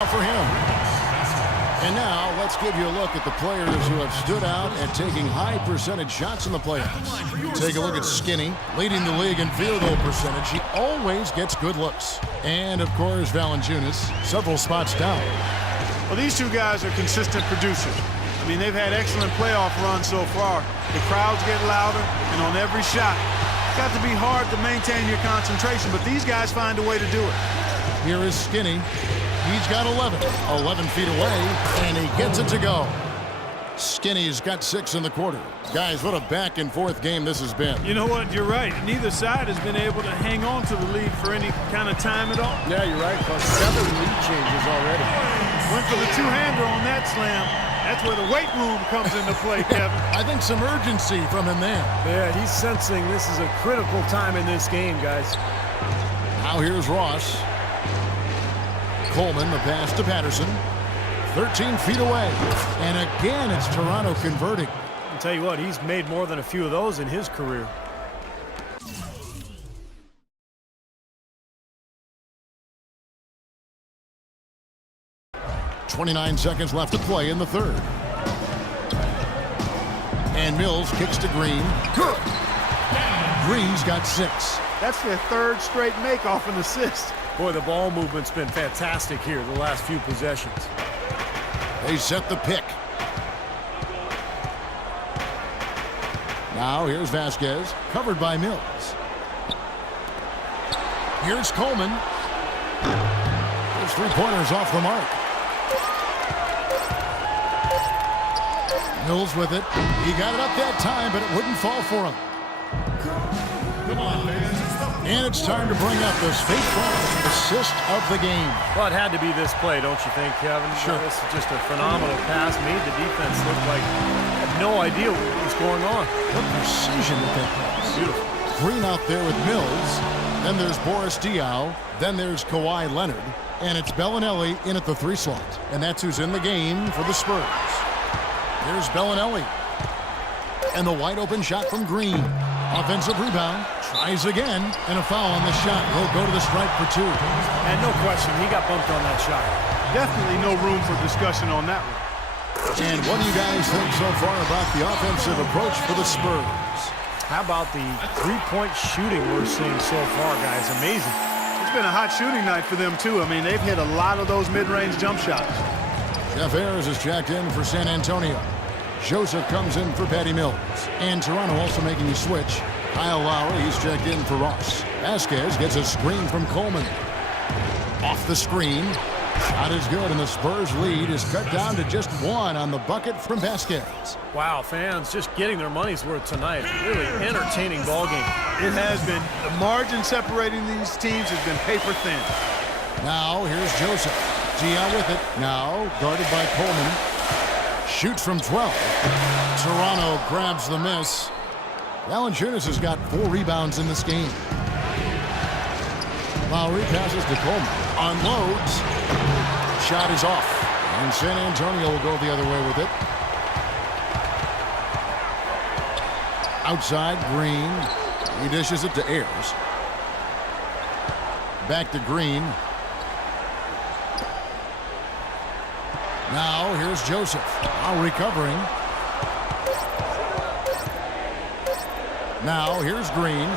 For him. And now let's give you a look at the players who have stood out and taking high percentage shots in the playoffs. Take a look at Skinny, leading the league in field goal percentage. He always gets good looks. And of course, Valanciunas, several spots down. Well, these two guys are consistent producers. I mean, they've had excellent playoff runs so far. The crowds get louder, and on every shot, it's got to be hard to maintain your concentration, but these guys find a way to do it. Here is Skinny. He's got 11 feet away, and he gets it to go. Skinny's got 6 in the quarter. Guys, what a back-and-forth game this has been. You know what? You're right. Neither side has been able to hang on to the lead for any kind of time at all. Yeah, you're right, Coach. 7 lead changes already. Went for the two-hander on that slam. That's where the weight room comes into play, Kevin. I think some urgency from him there. Yeah, he's sensing this is a critical time in this game, guys. Now here's Ross. Coleman, the pass to Patterson. 13 feet away. And again, it's Toronto converting. I'll tell you what, he's made more than a few of those in his career. .29 seconds left to play in the third. And Mills kicks to Green. Good. Green's got 6. That's their third straight make-off and assist. Boy, the ball movement's been fantastic here the last few possessions. They set the pick. Now here's Vasquez, covered by Mills. Here's Coleman. His three-pointers off the mark. Mills with it. He got it up that time, but it wouldn't fall for him. Come on, man. And it's time to bring up this fateful assist of the game. Well, it had to be this play, don't you think, Kevin? Sure. This is just a phenomenal pass. Made the defense look like they had no idea what was going on. What precision with that pass. Beautiful. Green out there with Mills. Then there's Boris Diaw. Then there's Kawhi Leonard. And it's Bellinelli in at the 3 slot. And that's who's in the game for the Spurs. Here's Bellinelli. And the wide open shot from Green. Offensive rebound. Tries again. And a foul on the shot. He'll go to the stripe for 2. And no question, he got bumped on that shot. Definitely no room for discussion on that one. And what do you guys think so far about the offensive approach for the Spurs? How about the three-point shooting we're seeing so far, guys? Amazing. It's been a hot shooting night for them, too. I mean, they've hit a lot of those mid-range jump shots. Jeff Ayers is checked in for San Antonio. Joseph comes in for Patty Mills. And Toronto also making a switch. Kyle Lowry, he's checked in for Ross. Vasquez gets a screen from Coleman. Off the screen. Shot is good, and the Spurs lead is cut down to just 1 on the bucket from Vasquez. Wow, fans just getting their money's worth tonight. Really entertaining ball game. It has been. The margin separating these teams has been paper thin. Now here's Joseph. Diaw with it. Now guarded by Coleman. Shoots from 12. Toronto grabs the miss. Valanciunas has got 4 rebounds in this game. Lowry passes to Coleman. Unloads. Shot is off. And San Antonio will go the other way with it. Outside, Green. He dishes it to Ayers. Back to Green. Now here's Joseph. Now recovering. Now here's Green.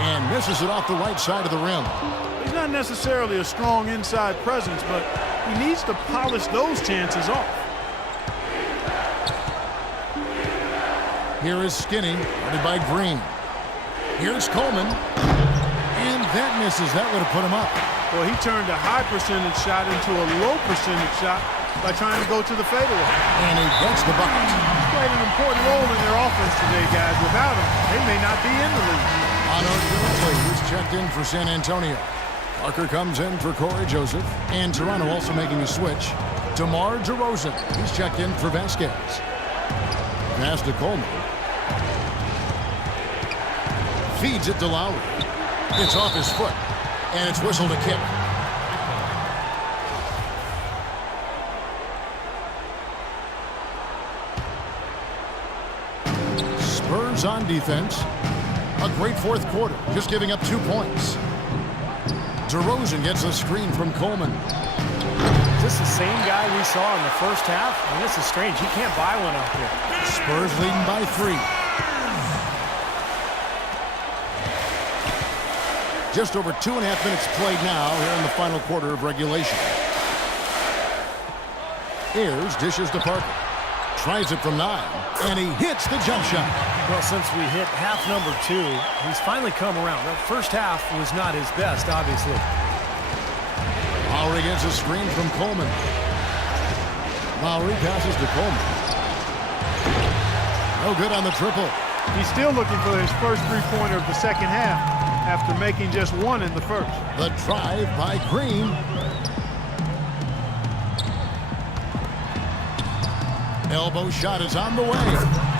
And misses it off the right side of the rim. He's not necessarily a strong inside presence, but he needs to polish those chances off. Here is Skinny, guarded by Green. Here's Coleman. And that misses. That would have put him up. Well, he turned a high percentage shot into a low percentage shot by trying to go to the fadeaway. And he gets the bucket. He's played an important role in their offense today, guys. Without him, they may not be in the league. He's checked in for San Antonio. Parker comes in for Corey Joseph. And Toronto also making a switch. DeMar DeRozan. He's checked in for Vasquez. Pass to Coleman. Feeds it to Lowry. It's off his foot. And it's whistled a kick. Spurs on defense. A great fourth quarter, just giving up 2 points. DeRozan gets a screen from Coleman. Just same guy we saw in the first half? I mean, this is strange. He can't buy one out here. Spurs leading by 3. Just over 2.5 minutes played now here in the final quarter of regulation. Ayers dishes to Parker. Tries it from 9, and he hits the jump shot. Well, since we hit half number 2, he's finally come around. That first half was not his best, obviously. Lowry gets a screen from Coleman. Lowry passes to Coleman. No good on the triple. He's still looking for his first three-pointer of the second half after making just one in the first. The drive by Green. Elbow shot is on the way.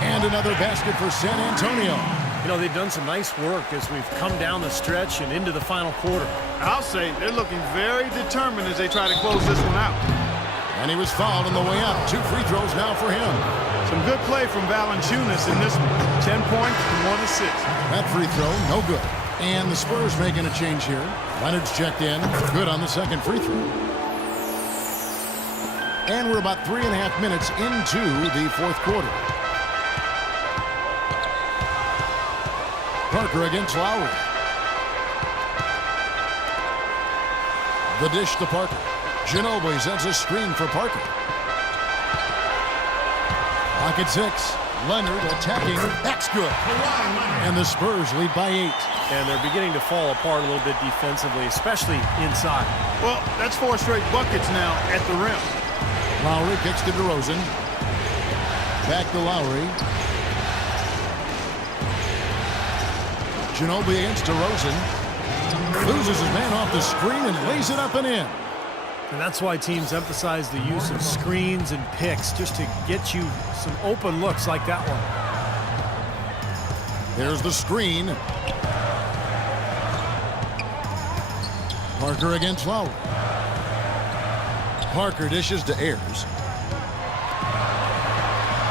And another basket for San Antonio. You know, they've done some nice work as we've come down the stretch and into the final quarter. I'll say they're looking very determined as they try to close this one out. And he was fouled on the way up. 2 free throws now for him. Some good play from Valanciunas in this one. 10 points and 1 assist. That free throw, no good. And the Spurs making a change here. Leonard's checked in. Good on the second free throw. And we're about 3.5 minutes into the fourth quarter. Parker against Lowry. The dish to Parker. Ginobili sends a screen for Parker. Pocket 6. Leonard attacking. That's good. And the Spurs lead by 8. And they're beginning to fall apart a little bit defensively, especially inside. Well, that's 4 straight buckets now at the rim. Lowry kicks to DeRozan. Back to Lowry. Ginobili against DeRozan. Loses his man off the screen and lays it up and in. And that's why teams emphasize the use of screens and picks, just to get you some open looks like that one. There's the screen. Parker against Lowry. Parker dishes to Ayers.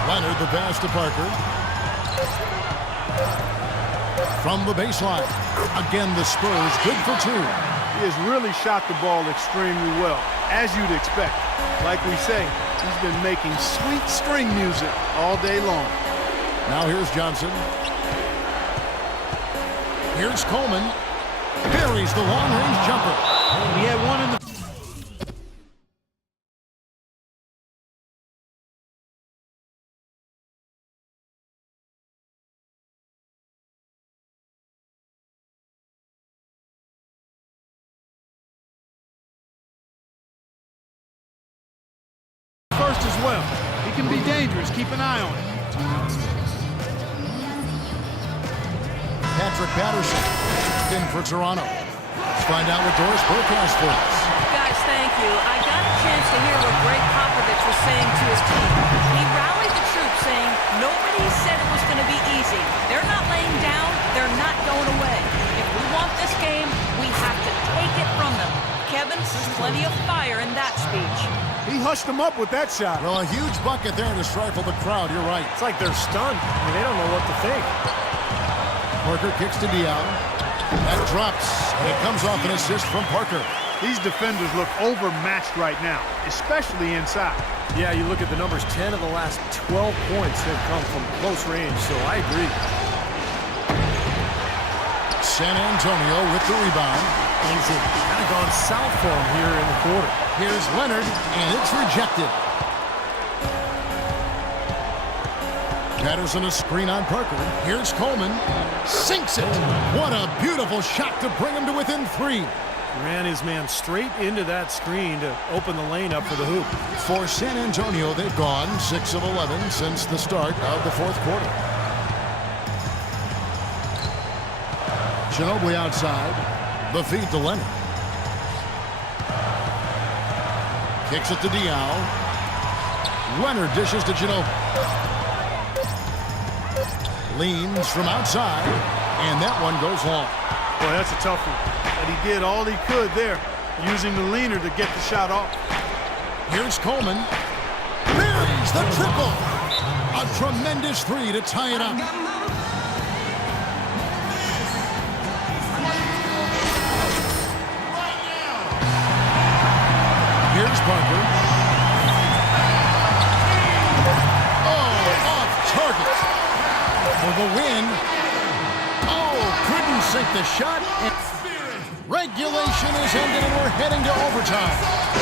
Leonard the pass to Parker. From the baseline. Again, the Spurs good for 2. He has really shot the ball extremely well, as you'd expect. Like we say, he's been making sweet string music all day long. Now here's Johnson. Here's Coleman. Buries the long-range jumper. He had one in the first as well. He can be dangerous. Keep an eye on it. Patrick Patterson in for Toronto. Let's find out what Doris Burke has for us. Guys, thank you. I got a chance to hear what Greg Popovich was saying to his team. He rallied the troops saying, nobody said it was going to be easy. They're not laying down. They're not going away. If we want this game, we have to take it from them. Kevin, there's plenty of fire in that speech. He hushed him up with that shot. Well, a huge bucket there to stifle the crowd. You're right. It's like they're stunned. I mean, they don't know what to think. Parker kicks to Diaw. That drops, and it comes off an assist from Parker. These defenders look overmatched right now, especially inside. Yeah, you look at the numbers, 10 of the last 12 points have come from close range, so I agree. San Antonio with the rebound. Things have kind of gone south for him here in the quarter. Here's Leonard, and it's rejected. Patterson a screen on Parker. Here's Coleman. Sinks it. What a beautiful shot to bring him to within 3. Ran his man straight into that screen to open the lane up for the hoop. For San Antonio, they've gone 6 of 11 since the start of the fourth quarter. Ginobili outside. The feed to Leonard. Kicks it to Diaw. Leonard dishes to Ginobili. Leans from outside, and that one goes long. Boy, that's a tough one. But he did all he could there, using the leaner to get the shot off. Here's Coleman. Buries the triple. A tremendous 3 to tie it up. Here's Parker. for the win. Oh, couldn't sink the shot. And regulation is ended, and we're heading to overtime.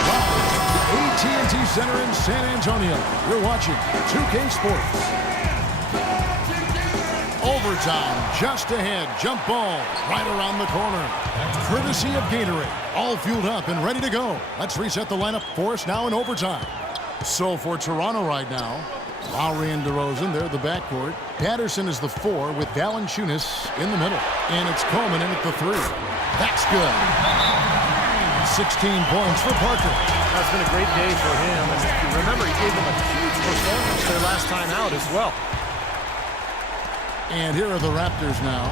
The AT&T Center in San Antonio. You're watching 2K Sports. Overtime, just ahead. Jump ball right around the corner. Courtesy of Gatorade. All fueled up and ready to go. Let's reset the lineup for us now in overtime. So for Toronto right now, Lowry and DeRozan, they're the backcourt. Patterson is the 4 with Valanciunas in the middle. And it's Coleman in at the 3. That's good. 16 points for Parker. That's been a great day for him. And if you remember, he gave them a huge performance their last time out as well. And here are the Raptors now.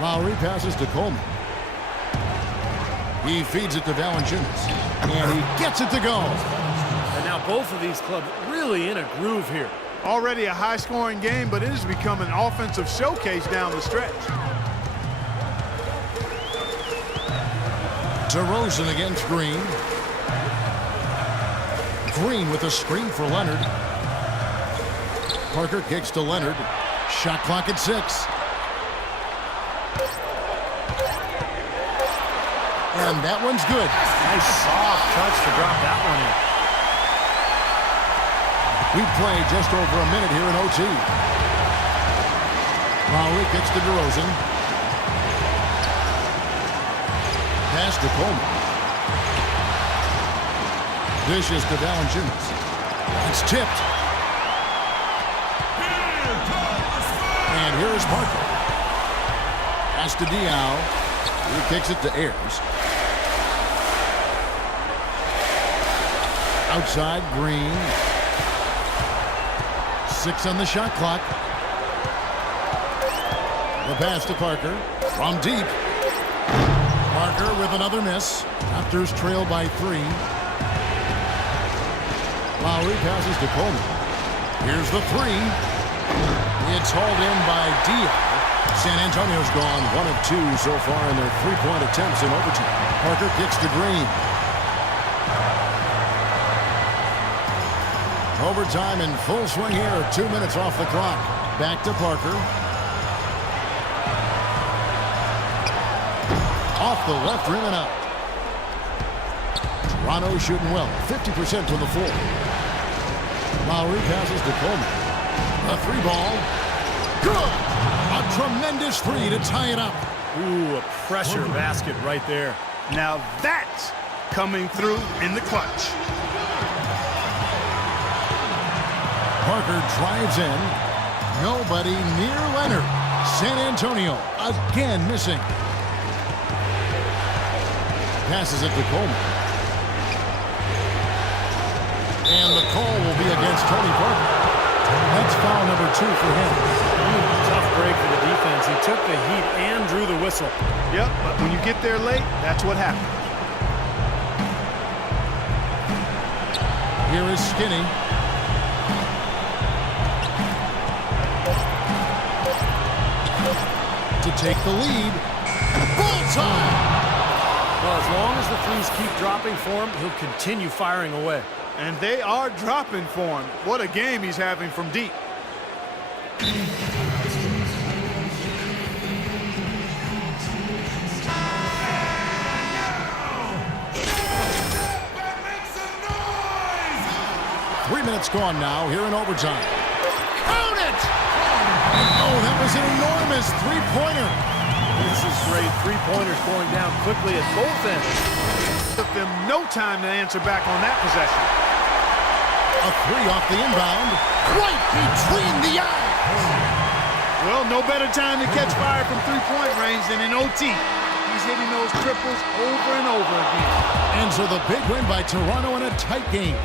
Lowry passes to Coleman. He feeds it to Valanciunas. And he gets it to go. And now both of these clubs really in a groove here. Already a high-scoring game, but it has become an offensive showcase down the stretch. DeRozan against Green. Green with a screen for Leonard. Parker kicks to Leonard. Shot clock at 6. And that one's good. Nice soft touch to drop that one in. We play just over a minute here in OT. Lowry kicks to DeRozan. Pass to Coleman. Dishes to Valanciunas. It's tipped. And here is Parker. Pass to Diaw. He kicks it to Ayers. Outside, Green. 6 on the shot clock. The pass to Parker from deep. Parker with another miss. Raptors trail by 3. Lowry passes to Coleman. Here's the 3. It's hauled in by Diaw. San Antonio's gone 1 of 2 so far in their 3-point attempts in overtime. Parker kicks to Green. Overtime in full swing here. 2 minutes off the clock. Back to Parker. Off the left rim and out. Toronto shooting well. 50% from the floor. Lowry passes to Coleman. A 3-ball. Good! A tremendous 3 to tie it up. Ooh, a pressure basket right there. Now that's coming through in the clutch. Parker drives in. Nobody near Leonard. San Antonio again missing. Passes it to Coleman. And the call will be against Tony Parker. That's foul number 2 for him. Tough break for the defense. He took the heat and drew the whistle. Yep, but when you get there late, that's what happens. Here is Skinny. To take the lead. Bullseye! Well, as long as the threes keep dropping for him, he'll continue firing away. And they are dropping for him. What a game he's having from deep. Three minutes gone now here in overtime. Count it! Oh, that was an enormous three-pointer. This is great. Three-pointers going down quickly at both ends. Took them no time to answer back on that possession. A 3 off the inbound. Right between the eyes. Well, no better time to catch fire from three-point range than in OT. He's hitting those triples over and over again. And so the big win by Toronto in a tight game.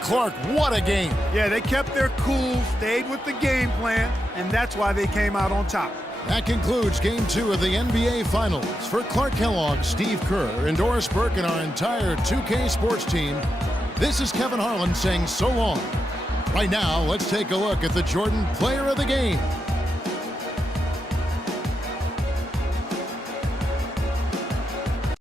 Clark, what a game. Yeah, they kept their cool, stayed with the game plan, and that's why they came out on top. That concludes Game 2 of the NBA Finals. For Clark Kellogg, Steve Kerr, and Doris Burke, and our entire 2K Sports team, this is Kevin Harlan saying so long. Right now, let's take a look at the Jordan Player of the Game.